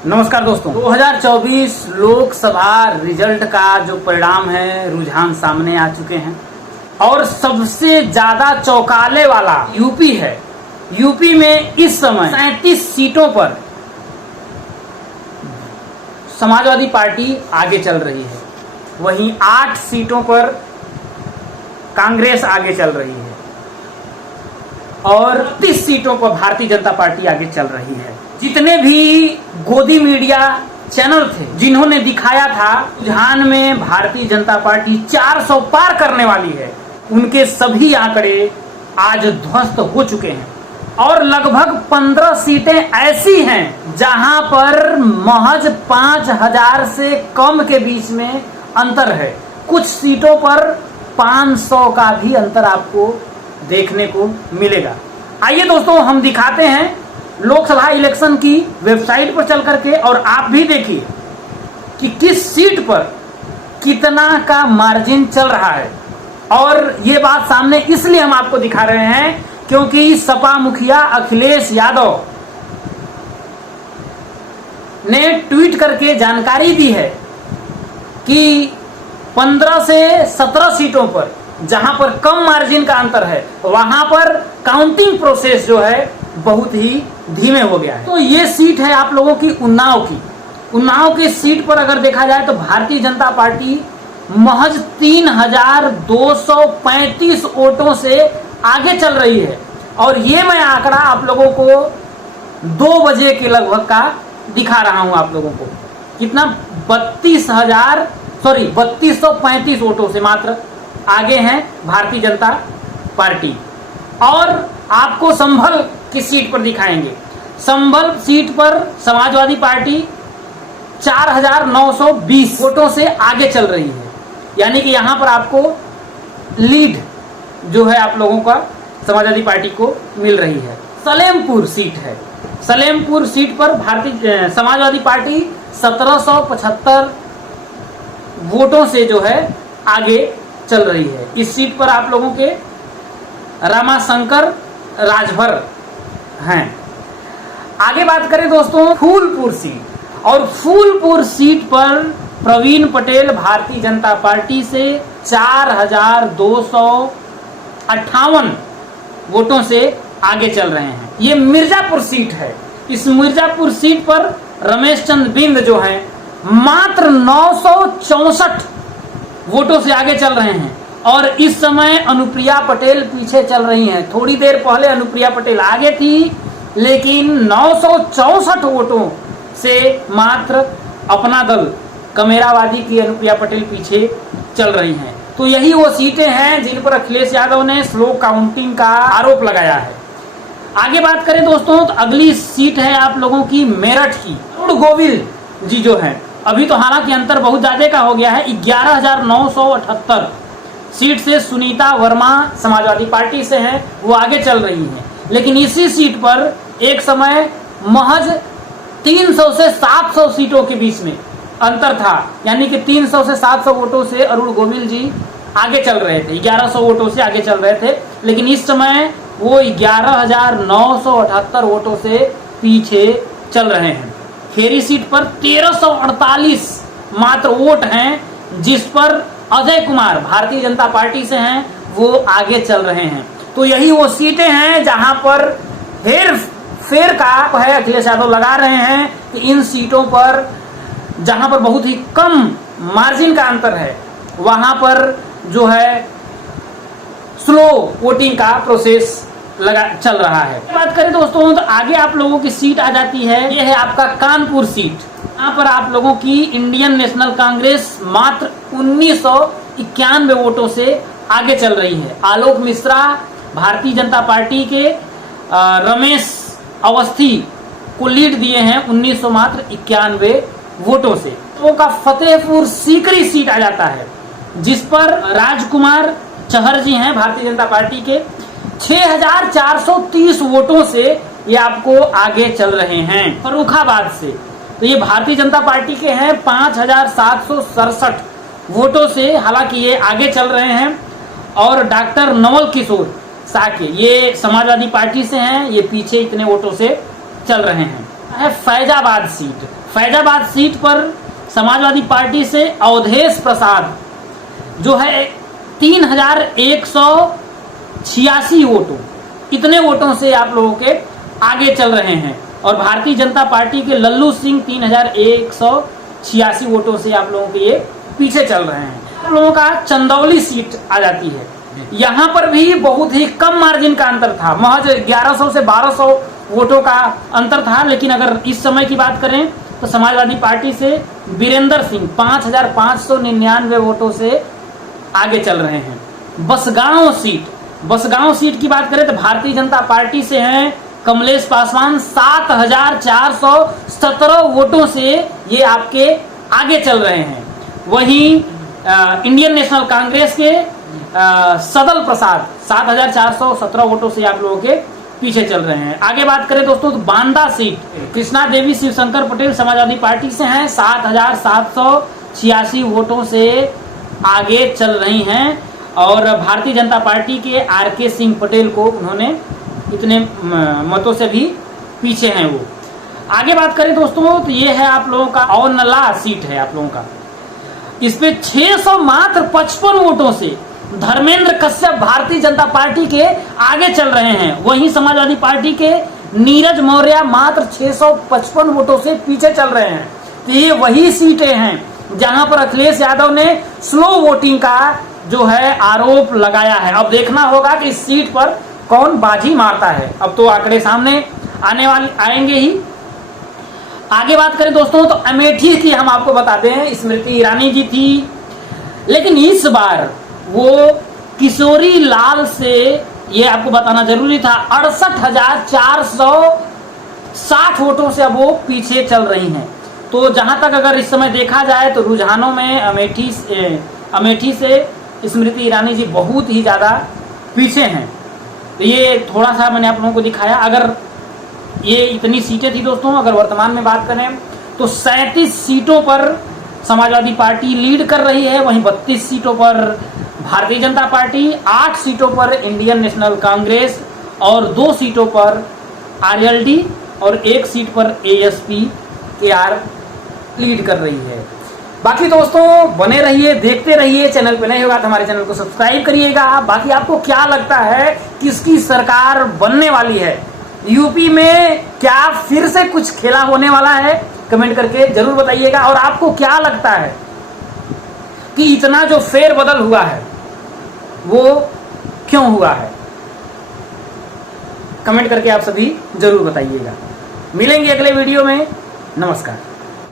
नमस्कार दोस्तों, 2024 लोकसभा रिजल्ट का जो परिणाम है, रुझान सामने आ चुके हैं और सबसे ज्यादा चौंकाने वाला यूपी है। यूपी में इस समय 37 सीटों पर समाजवादी पार्टी आगे चल रही है, वहीं 8 सीटों पर कांग्रेस आगे चल रही है और 30 सीटों पर भारतीय जनता पार्टी आगे चल रही है। जितने भी गोदी मीडिया चैनल थे जिन्होंने दिखाया था रुझान में भारतीय जनता पार्टी 400 पार करने वाली है, उनके सभी आंकड़े आज ध्वस्त हो चुके हैं और लगभग 15 सीटें ऐसी हैं जहां पर महज 5000 से कम के बीच में अंतर है। कुछ सीटों पर 500 का भी अंतर आपको देखने को मिलेगा। आइए दोस्तों, हम दिखाते हैं लोकसभा इलेक्शन की वेबसाइट पर चल करके और आप भी देखिए कि किस सीट पर कितना का मार्जिन चल रहा है। और ये बात सामने इसलिए हम आपको दिखा रहे हैं क्योंकि सपा मुखिया अखिलेश यादव ने ट्वीट करके जानकारी दी है कि 15 से 17 सीटों पर जहां पर कम मार्जिन का अंतर है, वहां पर काउंटिंग प्रोसेस जो है बहुत ही धीमे हो गया है। तो ये सीट है आप लोगों की उन्नाव की। उन्नाव की सीट पर अगर देखा जाए तो भारतीय जनता पार्टी महज 3235 वोटों से आगे चल रही है और ये मैं आंकड़ा आप लोगों को 2 बजे के लगभग का दिखा रहा हूं। आप लोगों को कितना 3235 वोटों से मात्र आगे हैं भारतीय जनता पार्टी। और आपको संभल की सीट पर दिखाएंगे। संभल सीट पर समाजवादी पार्टी 4920 वोटों से आगे चल रही है, यानी कि यहां पर आपको लीड जो है आप लोगों का समाजवादी पार्टी को मिल रही है। सलेमपुर सीट है। सलेमपुर सीट पर भारतीय समाजवादी पार्टी 1775 वोटों से जो है आगे चल रही है। इस सीट पर आप लोगों के रामाशंकर राजभर हैं। आगे बात करें दोस्तों फूलपुर सीट, और फूलपुर सीट पर प्रवीण पटेल भारतीय जनता पार्टी से 4258 वोटों से आगे चल रहे हैं। ये मिर्जापुर सीट है। इस मिर्जापुर सीट पर रमेश चंद्र बिंद जो है मात्र 964 वोटों से आगे चल रहे हैं और इस समय अनुप्रिया पटेल पीछे चल रही हैं। थोड़ी देर पहले अनुप्रिया पटेल आगे थी, लेकिन 964 वोटों से मात्र अपना दल कमेरावादी की अनुप्रिया पटेल पीछे चल रही हैं। तो यही वो सीटें हैं जिन पर अखिलेश यादव ने स्लो काउंटिंग का आरोप लगाया है। आगे बात करें दोस्तों तो अगली सीट है आप लोगों की मेरठ की। अरुण गोविल जी जो है, अभी तो हालांकि अंतर बहुत ज्यादा का हो गया है, 11978 सीट से सुनीता वर्मा समाजवादी पार्टी से हैं, वो आगे चल रही हैं। लेकिन इसी सीट पर एक समय महज 300 से 700 सीटों के बीच में अंतर था, यानी कि 300 से 700 वोटों से अरुण गोविल जी आगे चल रहे थे, 1100 वोटों से आगे चल रहे थे। लेकिन इस समय वो 11978 वोटों से पीछे चल रहे हैं। खेरी सीट पर 1348 मात्र वोट हैं, जिस पर अजय कुमार भारतीय जनता पार्टी से हैं, वो आगे चल रहे हैं। तो यही वो सीटें हैं जहां पर हेर फेर का है अखिलेश यादव लगा रहे हैं कि इन सीटों पर जहां पर बहुत ही कम मार्जिन का अंतर है, वहां पर जो है स्लो वोटिंग का प्रोसेस चल रहा है। बात करें दोस्तों तो आगे आप लोगों की सीट आ जाती है, यह है आपका कानपुर सीट। यहाँ पर आप लोगों की इंडियन नेशनल कांग्रेस मात्र 1991 वोटों से आगे चल रही है। आलोक मिश्रा भारतीय जनता पार्टी के रमेश अवस्थी को लीड दिए हैं 1991 वोटों से। तो का फतेहपुर सीकरी सीट आ जाता है, जिस पर राजकुमार चहर जी हैं भारतीय जनता पार्टी के, 6430 वोटों से ये आपको आगे चल रहे हैं। फर्रुखाबाद से तो ये भारतीय जनता पार्टी के हैं 5767 वोटों से, हालांकि ये आगे चल रहे हैं। और डॉक्टर नवल किशोर साके ये समाजवादी पार्टी से हैं, ये पीछे इतने वोटों से चल रहे हैं। है फैजाबाद सीट। फैजाबाद सीट पर समाजवादी पार्टी से अवधेश प्रसाद जो है 3186 वोटों, इतने वोटों से आप लोगों के आगे चल रहे हैं। और भारतीय जनता पार्टी के लल्लू सिंह 3186 वोटों से आप लोगों के ये पीछे चल रहे हैं। आप लोगों का चंदौली सीट आ जाती है, यहाँ पर भी बहुत ही कम मार्जिन का अंतर था, महज 1100 से 1200 वोटों का अंतर था। लेकिन अगर इस समय की बात करें तो समाजवादी पार्टी से वीरेंद्र सिंह 5599 वोटों से आगे चल रहे हैं। बसगांव सीट की बात करें तो भारतीय जनता पार्टी से हैं कमलेश पासवान 7417 वोटों से ये आपके आगे चल रहे हैं। वहीं इंडियन नेशनल कांग्रेस के सदल प्रसाद 7417 वोटों से आप लोगों के पीछे चल रहे हैं। आगे बात करें दोस्तों तो बांदा सीट कृष्णा देवी शिवशंकर पटेल समाजवादी पार्टी से हैं 7786 वोटों से आगे चल रही हैं। और भारतीय जनता पार्टी के आर.के. सिंह पटेल को उन्होंने इतने मतों से भी पीछे हैं वो। आगे बात करें दोस्तों तो ये है आप लोगों का औनला सीट है आप लोगों का, इस पे 655 वोटों से धर्मेंद्र कश्यप भारतीय जनता पार्टी के आगे चल रहे हैं। वहीं समाजवादी पार्टी के नीरज मौर्य मात्र 655 वोटों से पीछे चल रहे हैं। तो ये वही सीटें हैं जहां पर अखिलेश यादव ने स्लो वोटिंग का जो है आरोप लगाया है। अब देखना होगा कि इस सीट पर कौन बाजी मारता है। अब तो आंकड़े सामने आएंगे ही। आगे बात करें दोस्तों तो अमेठी की हम आपको बताते हैं स्मृति ईरानी जी थी, लेकिन इस बार वो किशोरी लाल से, ये आपको बताना जरूरी था, 68,460 वोटों से अब वो पीछे चल रही हैं। तो जहां तक अगर इस समय देखा जाए तो रुझानों में अमेठी से स्मृति ईरानी जी बहुत ही ज्यादा पीछे हैं। तो ये थोड़ा सा मैंने आप लोगों को दिखाया। अगर ये इतनी सीटें थी दोस्तों, अगर वर्तमान में बात करें तो 37 सीटों पर समाजवादी पार्टी लीड कर रही है। वहीं 32 सीटों पर भारतीय जनता पार्टी, 8 सीटों पर इंडियन नेशनल कांग्रेस और 2 सीटों पर आरएलडी और 1 सीट पर एएसपीकेआर लीड कर रही है। बाकी दोस्तों बने रहिए, देखते रहिए। चैनल पे नए होगा तो हमारे चैनल को सब्सक्राइब करिएगा। बाकी आपको क्या लगता है किसकी सरकार बनने वाली है? यूपी में क्या फिर से कुछ खेला होने वाला है? कमेंट करके जरूर बताइएगा। और आपको क्या लगता है कि इतना जो फेरबदल हुआ है वो क्यों हुआ है? कमेंट करके आप सभी जरूर बताइएगा। मिलेंगे अगले वीडियो में। नमस्कार।